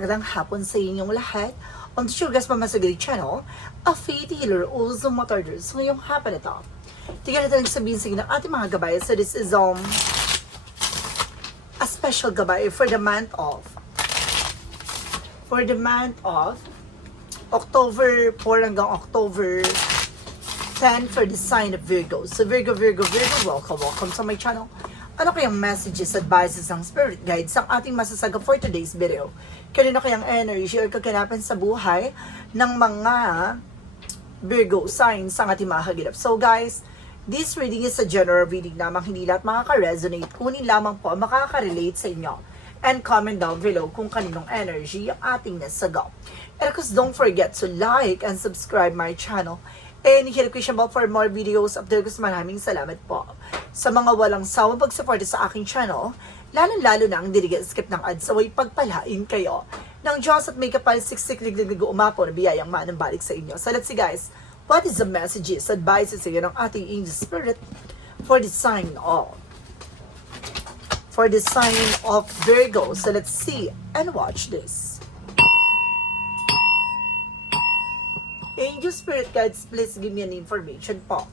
Magandang hapon sa inyong lahat. On the Sugar Pamasagari channel, a faith healer also matarders. So ngayong hapon ito, tignan natin sabihin sa inyo ng ating mga gabay. So this is um, a special gabay for the month of for the month of October 4 hanggang October 10 for the sign of Virgo. So Virgo, Virgo, Virgo, welcome, welcome sa my channel. Ano kayang messages, advices ng spirit guides ang ating masasaga for today's video? Kanino kayang energy or kaganapan sa buhay ng mga Virgo signs ang ating mga kagilap? So guys, this reading is a general reading lamang, hindi lahat makaka-resonate. Kunin lamang po ang makaka-relate sa inyo. And comment down below kung kaninong energy ang ating nasagot. And of course, don't forget to like and subscribe my channel. And the question bell for more videos there. Gusto maraming salamat po sa mga walang sawang pagsuporta sa aking channel. Lalo-lalo na ang diligan skip ng ads away pagpalain kayo ng Diyos at may kapal siksik liglig umapo na biyayang manang balik sa inyo. So let's see guys, what is the messages, advices sa ng ating angel spirit for the sign of for the sign of Virgo. So let's see and watch this. Angel Spirit Guides, please give me an information po.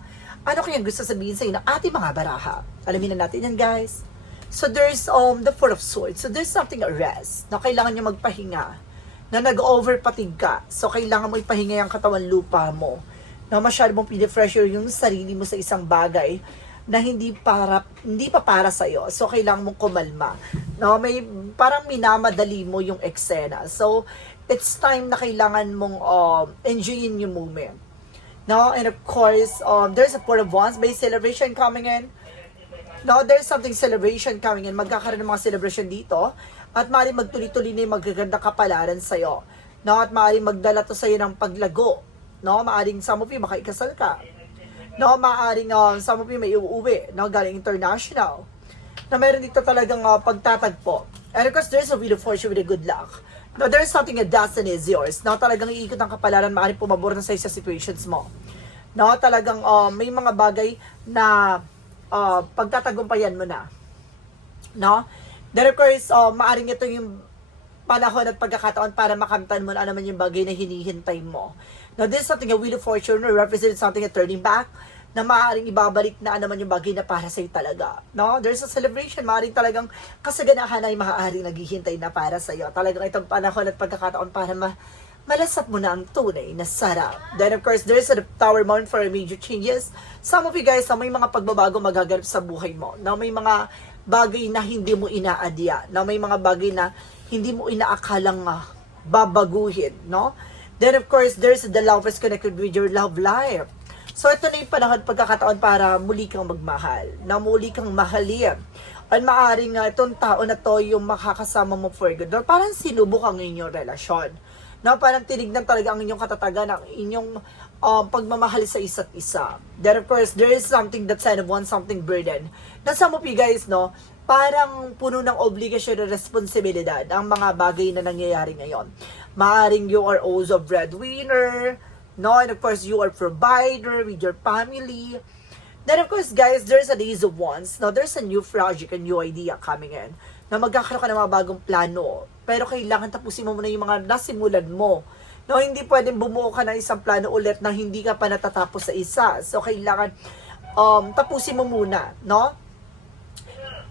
Ano kaya gusto sabihin sa inyo ng ating mga baraha? Alamin na natin yan, guys. So there's um the Four of Swords. So there's something a rest na kailangan nyo magpahinga. Na nag-overpatig ka. So kailangan mo ipahinga yung katawan lupa mo. Na masyado mong pinifresher yung sarili mo sa isang bagay na hindi para hindi pa para sa iyo. So kailangan mong kumalma. No, may parang minamadali mo yung eksena. So it's time na kailangan mong um, enjoyin yung moment. No, and of course, um, there's a Port of Wands by celebration coming in. No, there's something celebration coming in. Magkakaroon ng mga celebration dito. At maaaring magtuloy-tuloy na yung magaganda kapalaran sa'yo. No, at maaaring magdala to sa'yo ng paglago. No, maaaring some of you makaikasal ka. No, maaaring um, some of you may uuwi. No, galing international. Na meron dito talagang uh, pagtatagpo. And of course, there's a wheel of fortune with a good luck. No, there's something a destiny is yours. No, talagang iikot ang kapalaran, maaaring pumabor na sa'yo sa situations mo. No, talagang um, may mga bagay na uh, pagtatagumpayan mo na. No? Then of course, uh, maaring ito yung panahon at pagkakataon para makamtan mo na ano naman yung bagay na hinihintay mo. Now, this is something a wheel of fortune or represents something a turning back na maaaring ibabalik na naman yung bagay na para sa'yo talaga. No? There's a celebration. Maaaring talagang kasaganahan ay maaaring naghihintay na para sa'yo. Talagang itong panahon at pagkakataon para ma malasap mo na ang tunay na sarap. Then of course, there's a tower mount for major changes. Some of you guys, may mga pagbabago magaganap sa buhay mo. Na may mga bagay na hindi mo inaadya. Na may mga bagay na hindi mo inaakalang uh, babaguhin. No? Then of course, there's the love connected with your love life. So ito na yung panahon pagkakataon para muli kang magmahal. Na muli kang mahalin. At maaaring nga itong tao na to yung makakasama mo for good. Or parang sinubok ang inyong relasyon. Na parang tinignan talaga ang inyong katatagan, ang inyong um, pagmamahal sa isa't isa. Then of course, there is something that sign of one something burden. Na some of you guys, no, parang puno ng obligasyon at responsibilidad ang mga bagay na nangyayari ngayon. Maaring you are also breadwinner, no, and of course you are provider with your family. Then of course guys, there's a days of once, no, there's a new project, a new idea coming in, na magkakaroon ka ng mga bagong plano, pero kailangan tapusin mo muna yung mga nasimulan mo. No, hindi pwedeng bumuo ka ng isang plano ulit na hindi ka pa natatapos sa isa. So, kailangan um, tapusin mo muna, no?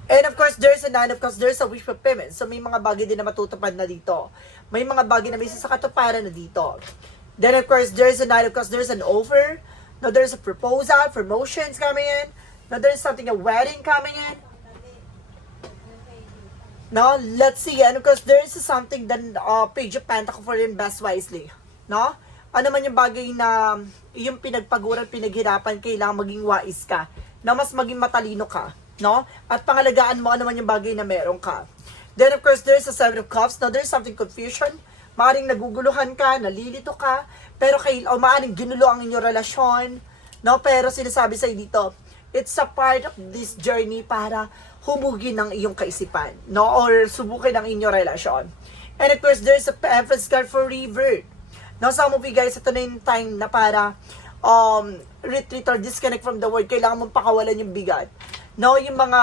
And of course, there's a nine of cups, there's a wish fulfillment. So, may mga bagay din na matutupad na dito. May mga bagay na may sa katuparan na dito. Then, of course, there's a nine of cups, there's an offer. Now, there's a proposal, promotions coming in. Now, there's something, a wedding coming in. No, let's see. And of course, there is something that uh, page of pentacle for invest wisely. No? Ano man yung bagay na yung pinagpaguran, pinaghirapan, kailangan maging wise ka. Na mas maging matalino ka. No? At pangalagaan mo ano man yung bagay na meron ka. Then of course, there's a seven of cups. Now, there's something confusion. Maaring naguguluhan ka, nalilito ka, pero kay, o maaring ginulo ang inyong relasyon. No? Pero sinasabi sa'yo dito, it's a part of this journey para humugin ng iyong kaisipan, no? Or subukin ang inyong relasyon. And of course, there's a emphasis for revert. No, some of you guys, ito na yung time na para um, retreat or disconnect from the world. Kailangan mong pakawalan yung bigat. No, yung mga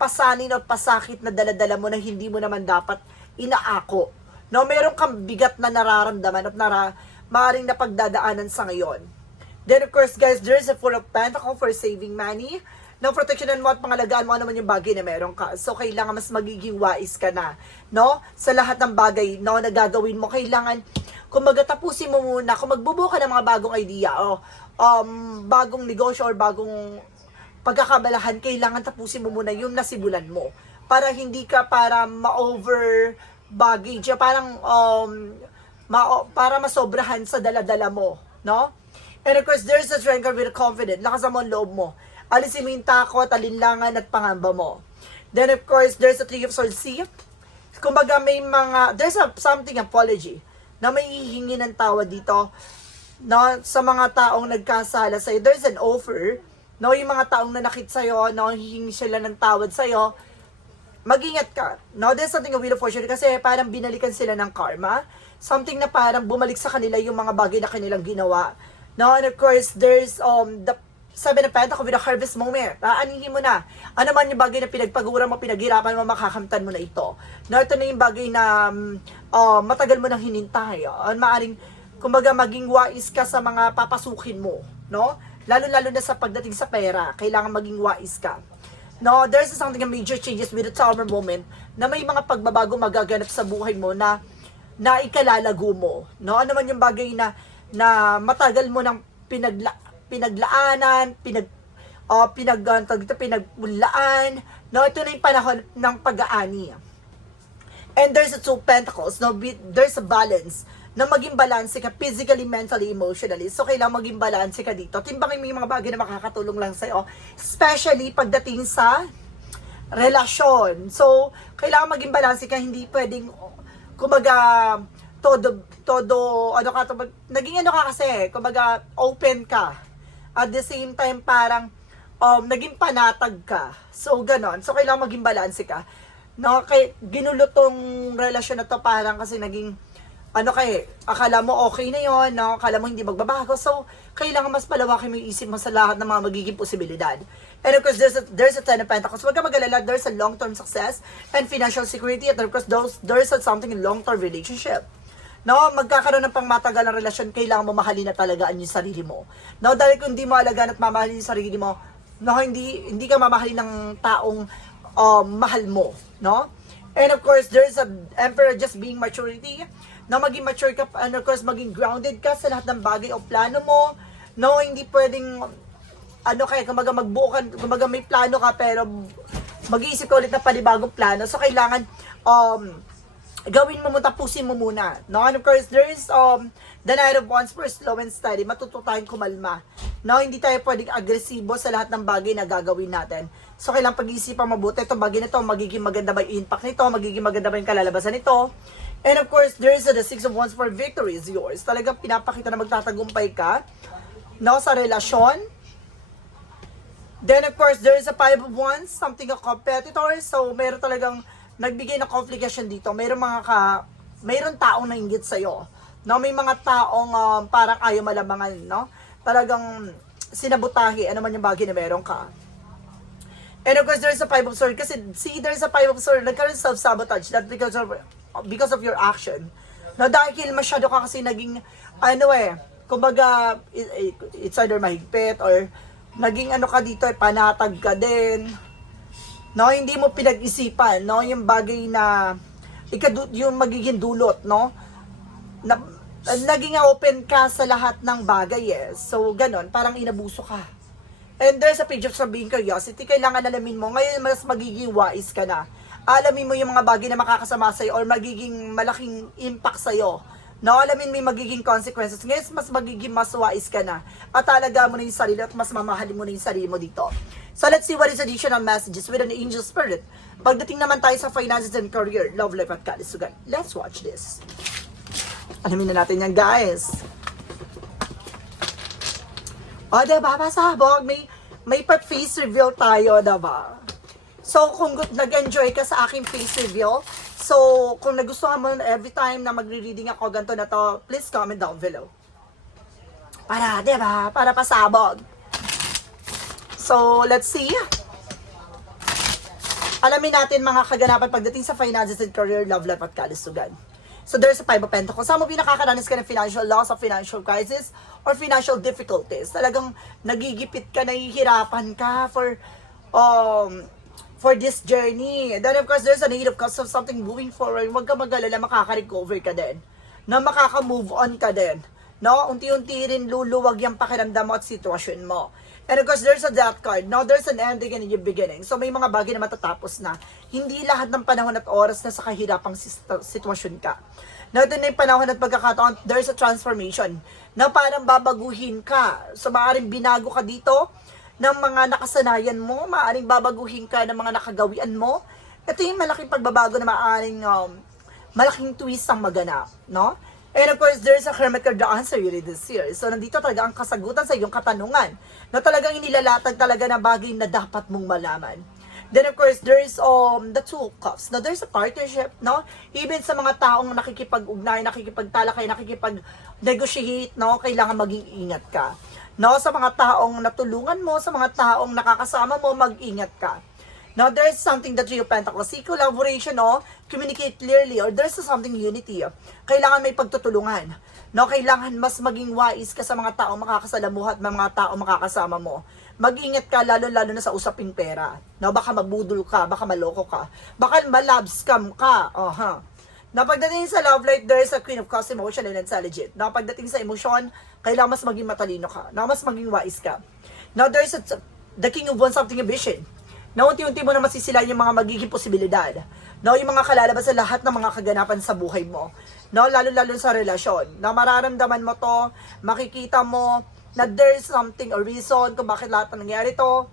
pasanin o pasakit na daladala mo na hindi mo naman dapat inaako. No, meron kang bigat na nararamdaman at nara, maaaring napagdadaanan sa ngayon. Then, of course, guys, there's a Four of Pentacles for saving money. No, proteksyonan mo at pangalagaan mo ano man yung bagay na meron ka. So, kailangan mas magiging wise ka na. No? Sa lahat ng bagay no, na gagawin mo, kailangan, kumbaga, tapusin mo muna. Kung magbubuo ka ng mga bagong idea, o um, bagong negosyo or bagong pagkakabalahan, kailangan tapusin mo muna yung nasibulan mo. Para hindi ka para ma-over baggage, parang um, ma para masobrahan sa daladala mo, no? And of course, there's a strength with confidence. Lakas mo ang loob mo. Alisin mo yung takot, alinlangan at pangamba mo. Then of course, there's a three of swords. See? Kumbaga may mga, there's a something apology na may hihingi ng tawad dito no, sa mga taong nagkasala sa'yo. There's an offer. No, yung mga taong nanakit sa'yo, no, hihingi sila ng tawad sa'yo. Mag-ingat ka. No, there's something a wheel of fortune kasi parang binalikan sila ng karma. Something na parang bumalik sa kanila yung mga bagay na kanilang ginawa. No, and of course, there's um the Seven of Pentacles with a harvest moment. Aanihin mo na. Ano man yung bagay na pinagpagura mo, pinaghirapan mo, makakamtan mo na ito. No, ito na yung bagay na um, uh, matagal mo nang hinintay. Uh, maaring, kumbaga, maging wise ka sa mga papasukin mo. No? Lalo-lalo na sa pagdating sa pera, kailangan maging wise ka. No, there's something major changes with the tower moment na may mga pagbabago magaganap sa buhay mo na na ikalalago mo. No, ano man yung bagay na na matagal mo nang pinagla, pinaglaanan, pinag uh, pinag uh, pinagmulaan. No, ito na yung panahon ng pag-aani. And there's a two pentacles, no, there's a balance na maging balanse ka physically, mentally, emotionally. So, kailangan maging balanse ka dito. Timbangin mo yung mga bagay na makakatulong lang sa'yo. Especially pagdating sa relasyon. So, kailangan maging balanse ka. Hindi pwedeng, kumaga, todo, todo, ano ka, to, naging ano ka kasi, kumaga, open ka. At the same time, parang, um, naging panatag ka. So, ganon. So, kailangan maging balanse ka. No, kay, ginulo tong relasyon na to parang kasi naging, ano kay, akala mo okay na yon no? Akala mo hindi magbabago. So, kailangan mas palawakin mo yung isip mo sa lahat ng mga magiging posibilidad. And of course, there's a, there's a ten of pentacles. Huwag ka mag-alala, there's a long-term success and financial security. And of course, those, there's a something in long-term relationship. No, magkakaroon ng pangmatagal na relasyon, kailangan mo mahalin na talagaan yung sarili mo. No, dahil kung hindi mo alagaan at mamahalin yung sarili mo, no, hindi hindi ka mamahalin ng taong um, mahal mo, no? And of course, there's a emperor just being maturity. No, maging mature ka, and of course, maging grounded ka sa lahat ng bagay o plano mo. No, hindi pwedeng ano kaya, kumaga magbuo ka, kumaga may plano ka, pero mag-iisip ka ulit ng panibagong plano. So, kailangan, um, gawin mo mo, tapusin mo muna. No? And of course, there is um, the Knight of Wands for slow and steady. Matuto tayong kumalma. No? Hindi tayo pwedeng agresibo sa lahat ng bagay na gagawin natin. So, kailangan pag-iisipan mabuti. Itong bagay na ito, magiging maganda ba yung impact nito? Magiging maganda ba yung kalalabasan nito? And of course, there is uh, the Six of Wands for victory is yours. Talagang pinapakita na magtatagumpay ka no, sa relasyon. Then, of course, there is a Five of Wands, something a competitor. So, meron talagang nagbigay ng complication dito. Mayroon mga ka, mayroon taong nainggit sa'yo. No, may mga taong um, parang ayaw malamangan, no? Talagang sinabutahi, ano man yung bagay na meron ka. And of course, there's a five of swords. Kasi, see, there's a five of swords. Nagkaroon self-sabotage. That because of, because of your action. No, dahil masyado ka kasi naging, ano eh, kumbaga, it- it's either mahigpit or naging ano ka dito, eh, panatag ka din. No, hindi mo pinag-isipan, no, yung bagay na, ikadu- yung magiging dulot, no, na, naging open ka sa lahat ng bagay eh. So, ganon, parang inabuso ka. And there's a page of being curiosity. Kailangan alamin mo. Ngayon, mas magiging wise ka na. Alamin mo yung mga bagay na makakasama sa'yo or magiging malaking impact sa'yo. No, alamin mo yung magiging consequences. Ngayon, mas magiging mas wise ka na. At talaga mo na yung sarili at mas mamahalin mo na yung sarili mo dito. So, let's see what is additional messages with an angel spirit. Pagdating naman tayo sa finances and career, love life at kalisugan. Let's watch this. Alamin na natin yan, guys. O, diba? Pasabog. May, may pa-face reveal tayo, diba? So, kung nag-enjoy ka sa aking face reveal, so, kung nagustuhan mo every time na magre-reading ako ganito na to, please comment down below. Para, diba? Para pasabog. So, let's see. Alamin natin mga kaganapan pagdating sa finances and career, love life at kalusugan. So there's a five of pentacles. Some of you ka ng financial loss of financial crisis or financial difficulties. Talagang nagigipit ka, nahihirapan ka for um for this journey. Then of course, there's a need of cause of something moving forward. Huwag ka mag-alala, makaka-recover ka din. Na makaka-move on ka din. No? Unti-unti rin luluwag yung pakiramdam mo at sitwasyon mo. And of course, there's a death card. Now, there's an ending and a beginning. So, may mga bagay na matatapos na. Hindi lahat ng panahon at oras na sa kahirapang sitwasyon ka. Now, din yung panahon at pagkakataon, there's a transformation na parang babaguhin ka. So, maaaring binago ka dito ng mga nakasanayan mo, maaaring babaguhin ka ng mga nakagawian mo. Ito yung malaking pagbabago na maaaring um, malaking twist ang maganap, no? And of course, there's a hermit card the answer you read this year. So, nandito talaga ang kasagutan sa iyong katanungan na talagang inilalatag talaga na bagay na dapat mong malaman. Then of course, there is um the two cups. Now there's a partnership, no? Even sa mga taong nakikipag-ugnay, nakikipagtalakay, nakikipag-negotiate, no? Kailangan maging ingat ka. No, sa mga taong natulungan mo, sa mga taong nakakasama mo, mag-ingat ka. Now, there's something that of Pentacles, collaboration, no? Communicate clearly, or there's something unity. Kailangan may pagtutulungan. No, kailangan mas maging wise ka sa mga taong makakasalamuha at mga taong makakasama mo. Mag-ingat ka, lalo-lalo na sa usaping pera. No, baka mabudol ka, baka maloko ka, baka malab scam ka. Oh, ha. Na pagdating sa love life, there is a queen of cups, emotion and intelligent. Na pagdating sa emosyon, kailangan mas maging matalino ka. Na mas maging wise ka. Now, there is a, the king of one something a vision. Na unti-unti mo na masisilayan yung mga magiging posibilidad. No, yung mga kalalabas sa lahat ng mga kaganapan sa buhay mo. No, lalo-lalo sa relasyon. Na mararamdaman mo to, makikita mo na there's something or reason kung bakit lahat ng nangyari to.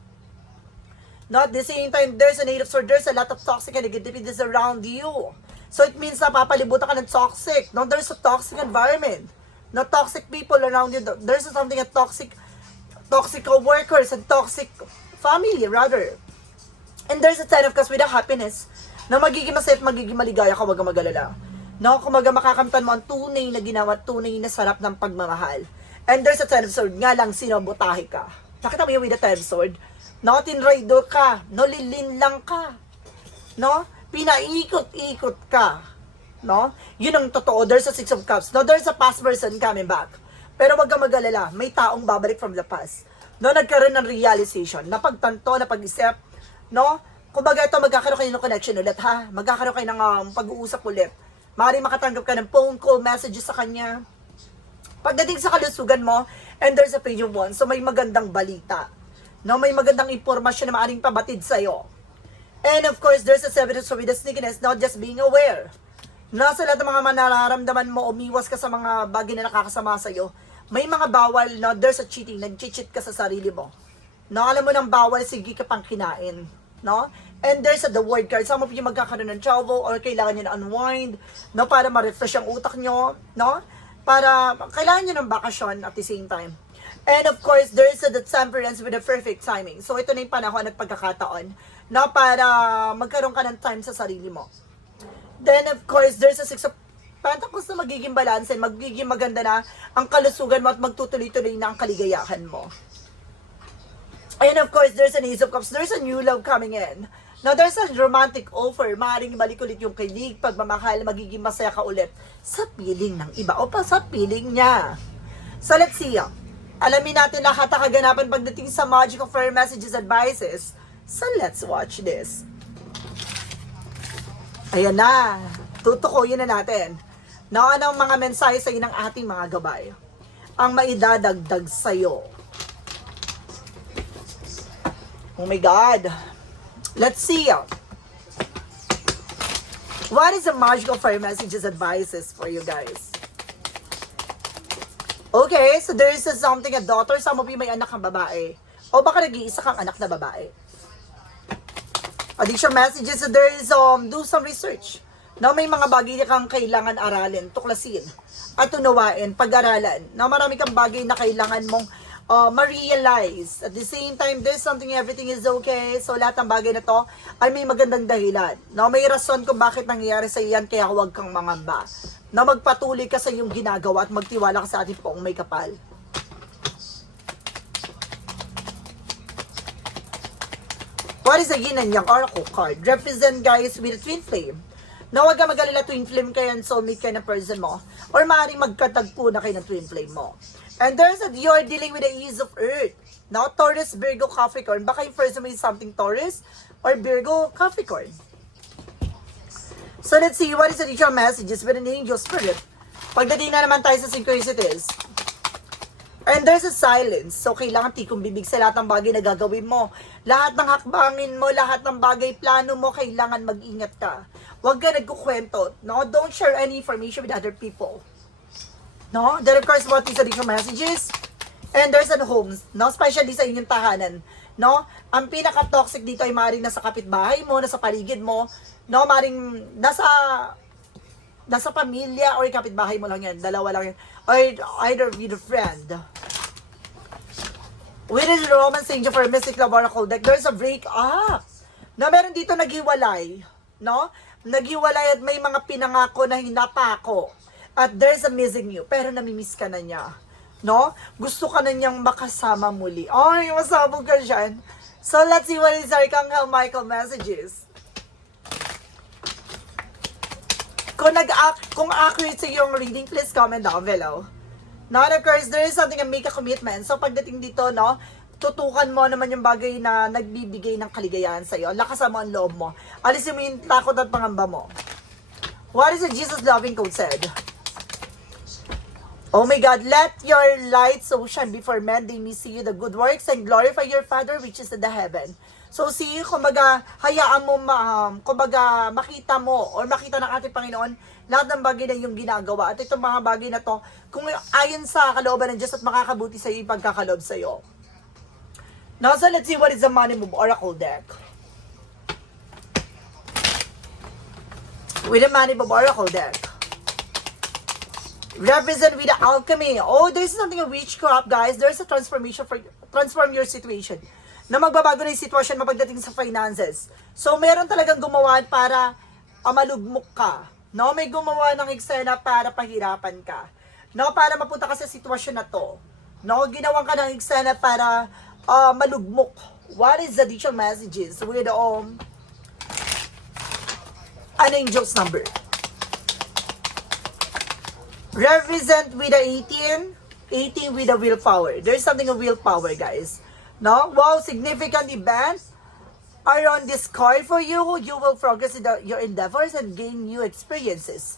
No, at the same time, there's a native sword, there's a lot of toxic and negativities around you. So it means na papalibutan ka ng toxic. No, there's a toxic environment. No, toxic people around you. There's something a toxic, toxic workers and toxic family, rather. And there's a ten of cups with a happiness na magiging masaya magiging maligaya ka, wag mag-alala. No, kumaga makakamtan mo ang tunay na ginawa, tunay na sarap ng pagmamahal. And there's a sword, nga lang sinabotahe ka. Nakita mo yung with the of sword? No, tinraido ka. No, lilin lang ka. No? Pinaikot-ikot ka. No? Yun ang totoo. There's a six of cups. No, there's a past person coming back. Pero wag kang mag-alala. May taong babalik from the past. No, nagkaroon ng realization. Napagtanto, napag-isip. No? Kumbaga ito, magkakaroon kayo ng connection ulit, ha? Magkakaroon kayo ng um, pag-uusap ulit. Maaaring makatanggap ka ng phone call, messages sa kanya. Pagdating sa kalusugan mo, and there's a of one, so may magandang balita. No, may magandang impormasyon na maaaring pabatid sa'yo. And of course, there's a of with the sneakiness, not just being aware. Nasa lahat ng mga nararamdaman mo, umiwas ka sa mga bagay na nakakasama sa'yo. May mga bawal, no, there's a cheating, nag-cheat ka sa sarili mo. No, alam mo ng bawal, sige ka pang kinain. No? And there's a the word card. Some of you magkakaroon ng travel or kailangan nyo na unwind, no, para ma-refresh ang utak nyo, no? Para, kailangan nyo ng bakasyon at the same time. And of course, there is a temperance with the perfect timing. So, ito na yung panahon at pagkakataon na para magkaroon ka ng time sa sarili mo. Then, of course, there's a six of Pentacles na magiging balance and magiging maganda na ang kalusugan mo at magtutuloy-tuloy na ang kaligayahan mo. And of course, there's an Ace of Cups. There's a new love coming in. Now, there's a romantic offer. Maaaring balik yung kilig, pagmamahal, magiging masaya ka ulit sa piling ng iba o pa sa piling niya. So, let's see. ah. Alamin natin lahat ang kaganapan pagdating sa Magic of Fire Messages Advices. So, let's watch this. Ayan na. Tutukoyin na natin. Na anong mga mensahe sa ng ating mga gabay. Ang maidadagdag sa'yo. Oh my God. Let's see. What is the magical fire messages advices for you guys? Okay, so there is something a daughter. Some of you may anak kang babae. O baka nag-iisa kang anak na babae. Addiction messages, so there is, um, do some research. Now, may mga bagay na kang kailangan aralin, tuklasin, at unawain, pag-aralan. Now, marami kang bagay na kailangan mong uh, ma-realize. At the same time, there's something everything is okay. So, lahat ng bagay na to ay may magandang dahilan. Now, may rason kung bakit nangyayari sa iyan, kaya huwag kang mangamba. Na magpatuloy ka sa iyong ginagawa at magtiwala ka sa ating poong may kapal. What is the yin and yang oracle card? Represent guys with twin flame. Na huwag ka magalala twin flame kayo and soulmate kayo ng person mo. Or maaaring magkatagpo na kayo ng twin flame mo. And there's a, you're dealing with the ease of earth. Now, Taurus, Virgo, Capricorn. Baka yung mo is something Taurus or Virgo, Capricorn. So let's see, what is the initial messages with an angel spirit? Pagdating na naman tayo sa synchronicities. And there's a silence. So, kailangan tikong bibig sa lahat ng bagay na gagawin mo. Lahat ng hakbangin mo, lahat ng bagay, plano mo, kailangan mag-ingat ka. Huwag ka nagkukwento. No? Don't share any information with other people. No? Then, of course, what is additional messages? And there's an home, no? Especially sa inyong tahanan. No? Ang pinaka-toxic dito ay maring nasa kapitbahay mo, nasa paligid mo, no? Maring nasa nasa pamilya or kapitbahay mo lang yan. Dalawa lang yan. Or either with a friend. With a romance angel for Mystic Love Oracle deck, there's a break up. Na meron dito naghiwalay. No? Naghiwalay at may mga pinangako na hinapako. At there's a missing you. Pero namimiss ka na niya. No? Gusto ka na niyang makasama muli. Ay, masabog ka dyan. So, let's see what is our Archangel Michael messages. Kung nag kung accurate sa yung reading, please comment down below. And of course, there is something na make a commitment. So, pagdating dito, no, tutukan mo naman yung bagay na nagbibigay ng kaligayahan sa'yo. Lakasan mo ang loob mo. Alisin mo yung takot at pangamba mo. What is the Jesus loving code said? Oh my God, let your light so shine before men, they may see you the good works and glorify your Father which is in the heaven. So see, kumbaga, hayaan mo, ma, um, kumbaga, makita mo or makita ng ating Panginoon lahat ng bagay na yung ginagawa. At itong mga bagay na to, kung ayon sa kalooban ng Diyos at makakabuti sa iyo, yung pagkakaloob sa iyo. Now, so let's see what is the money move oracle deck. With the money move oracle deck. Represent with the alchemy. Oh, there's something of witchcraft, guys. There's a transformation for transform your situation. Na magbabago na yung sitwasyon mo pagdating sa finances. So, meron talagang gumawa para uh, malugmok ka. No, may gumawa ng eksena para pahirapan ka. No, para mapunta ka sa sitwasyon na to. No, ginawan ka ng eksena para uh, malugmok. What is the additional messages with um an angel's number? Represent with a 18, 18 with a willpower. There's something of willpower, guys. No? Wow, significant events are on this card for you. You will progress in the, your endeavors and gain new experiences.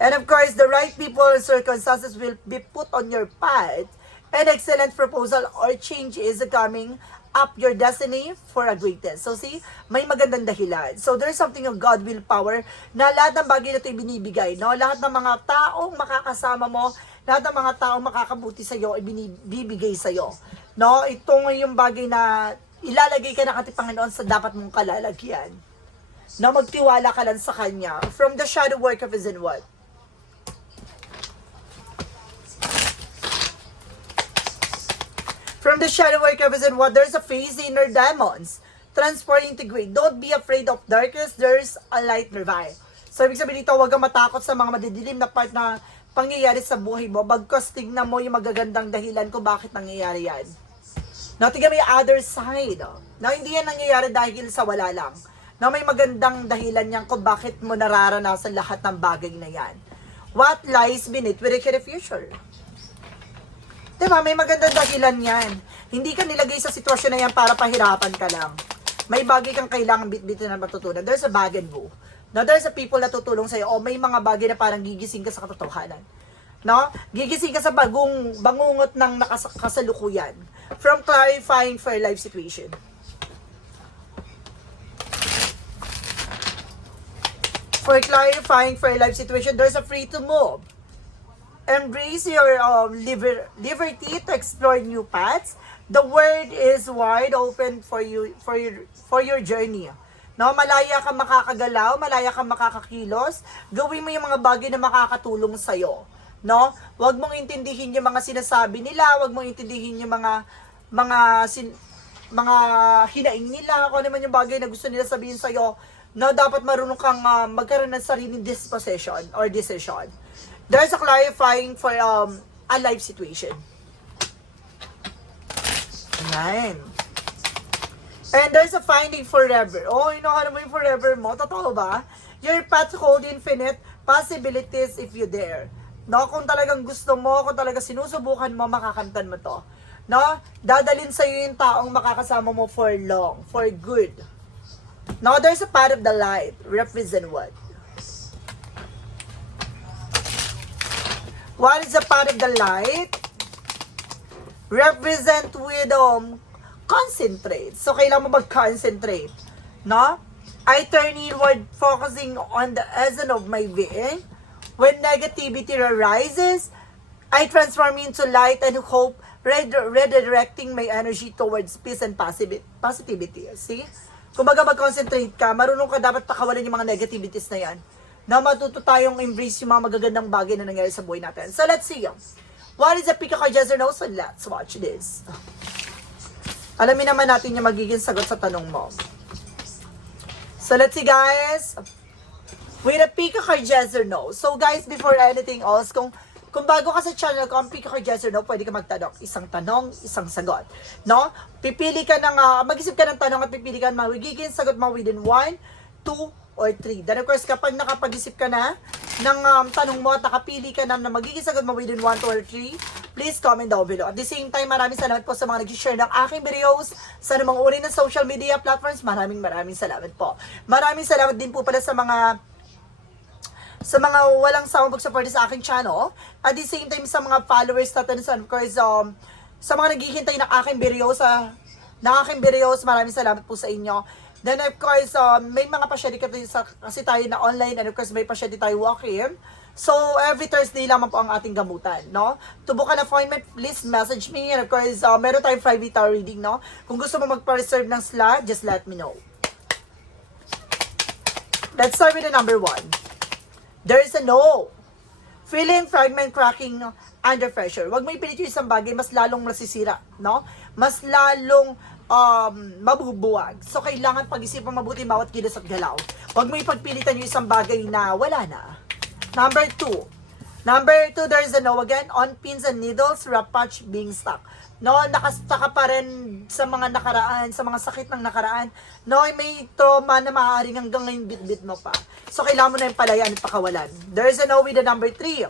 And of course, the right people and circumstances will be put on your path. An excellent proposal or change is coming up your destiny for a greatness. So see, may magandang dahilan. So there's something of God will power na lahat ng bagay na ito binibigay. No? Lahat ng mga taong makakasama mo, lahat ng mga taong makakabuti sa iyo, ibibigay sa iyo. No? Ito yung bagay na ilalagay ka ng ating Panginoon sa dapat mong kalalagyan. Na magtiwala ka lang sa Kanya. From the shadow work of His and what? From the shadow work His and what? There's a phase inner demons. Transport, integrate. Don't be afraid of darkness. There's a light nearby. So, ibig sabihin dito, huwag kang matakot sa mga madidilim na part na pangyayari sa buhay mo. Bagkos tignan mo yung magagandang dahilan kung bakit nangyayari yan. No, tignan mo yung other side. Oh. Na hindi yan nangyayari dahil sa wala lang. Na may magandang dahilan yan kung bakit mo nararanasan lahat ng bagay na yan. What lies beneath with the future? Diba? May magandang dahilan yan. Hindi ka nilagay sa sitwasyon na yan para pahirapan ka lang. May bagay kang kailangan bit-bitin na matutunan. There's a bag and boo. Now, there's a people na tutulong sa'yo o may mga bagay na parang gigising ka sa katotohanan. No? Gigising ka sa bagong bangungot ng nakasalukuyan. From clarifying for life situation. For clarifying for life situation, there's a free to move. Embrace your um, liber- liberty to explore new paths. The world is wide open for you for your for your journey. No, malaya ka makakagalaw, malaya ka makakakilos. Gawin mo yung mga bagay na makakatulong sa iyo. No? Huwag mong intindihin yung mga sinasabi nila, huwag mong intindihin yung mga mga sin, mga hinaing nila, kung ano man yung bagay na gusto nila sabihin sa iyo. No, dapat marunong kang uh, magkaroon ng sariling disposition or decision. There's a clarifying for um, a life situation. Ayan. And there's a finding forever. Oh, hinahanap mo yung forever mo. Totoo ba? Your path hold infinite possibilities if you dare. No, kung talagang gusto mo, kung talagang sinusubukan mo, makakamtan mo to. No? Dadalin sa'yo yung taong makakasama mo for long, for good. No, there's a part of the light. Represent what? What is a part of the light? Represent with um, concentrate. So, kailangan mo mag-concentrate. No? I turn inward focusing on the essence of my being. When negativity arises, I transform into light and hope, red- redirecting my energy towards peace and positivity. See? Kumbaga mag-concentrate ka, marunong ka dapat pakawalan yung mga negativities na yan. Na matuto tayong embrace yung mga magagandang bagay na nangyari sa buhay natin. So let's see. What is the pick of yes or no? So let's watch this. Alamin naman natin yung magiging sagot sa tanong mo. So let's see guys. With a pick of yes or no. So guys, before anything else, kung kung bago ka sa channel ko, ang pick of yes or no, pwede ka magtanong. Isang tanong, isang sagot. No? Pipili ka ng, ah, mag-isip ka ng tanong at pipili ka ng magiging sagot mo within 1, 2, or 3. Then of course, kapag nakapag-isip ka na ng um, tanong mo at nakapili ka na na magiging sagot mo within 1, 2, or 3, please comment down below. At the same time, maraming salamat po sa mga nag-share ng aking videos sa namang uri ng social media platforms. Maraming maraming salamat po. Maraming salamat din po pala sa mga sa mga walang sawang pag-support sa aking channel. At the same time, sa mga followers natin, so of course, um, sa mga naghihintay ng aking video, sa ng aking videos, maraming salamat po sa inyo. Then of course, um, may mga pasyente sa, kasi tayo na online and of course may pasyente tayo walk-in. So, every Thursday lamang po ang ating gamutan, no? To book an appointment, please message me. And of course, uh, meron tayong private tower reading, no? Kung gusto mo magpa-reserve ng slot, just let me know. Let's start with the number one. There is a no. Feeling fragment cracking under pressure. Huwag mo ipilit yung isang bagay, mas lalong masisira, no? Mas lalong um, mabubuwag. So, kailangan pag-isipan mabuti bawat kilos at galaw. Huwag mo ipagpilitan yung isang bagay na wala na. Number two. Number two, there is a no again. On pins and needles, rough patch being stuck. No, nakastaka pa rin sa mga nakaraan, sa mga sakit ng nakaraan. No, may trauma na maaaring hanggang ngayon bit-bit mo pa. So, kailangan mo na yung palayaan at pakawalan. There is a no with the number three.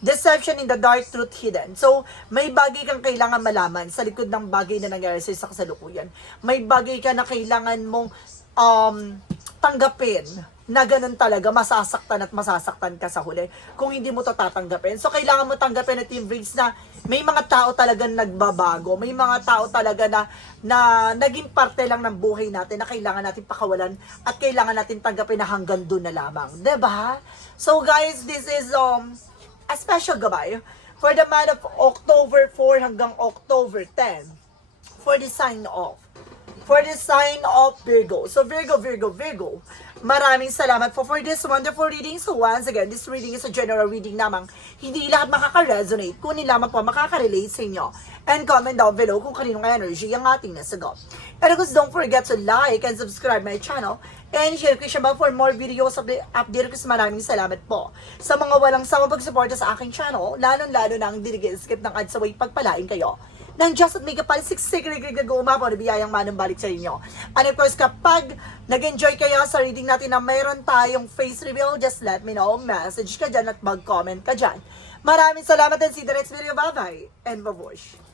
Deception in the dark, truth hidden. So, may bagay kang kailangan malaman sa likod ng bagay na nangyari sa sa kasalukuyan. May bagay ka na kailangan mong um, tanggapin na ganun talaga, masasaktan at masasaktan ka sa huli kung hindi mo tatanggapin. So, kailangan mo tanggapin at embrace na may mga tao talagang nagbabago. May mga tao talaga na, na naging parte lang ng buhay natin na kailangan natin pakawalan at kailangan natin tanggapin na hanggang doon na lamang. ba? So, guys, this is um, a special gabay for the month of October 4 hanggang October 10 for the sign off for the sign of Virgo. So Virgo, Virgo, Virgo. Maraming salamat po for this wonderful reading. So once again, this reading is a general reading namang hindi lahat makaka-resonate, kunin lamang po makaka-relate sa inyo. And comment down below kung kaninong energy ang ating nasagot. And of course, don't forget to like and subscribe my channel and share ko siya for more videos update, update ko sa maraming salamat po. Sa mga walang sama pagsuporta sa aking channel, lalong-lalo na ang dinigil-skip ng ads away pagpalain kayo ng Diyos at may kapal siksik na gumapo na biyayang manong balik sa inyo. And of course, kapag nag-enjoy kayo sa reading natin na mayroon tayong face reveal, just let me know, message ka dyan at mag-comment ka dyan. Maraming salamat you the next video. Bye-bye and babush.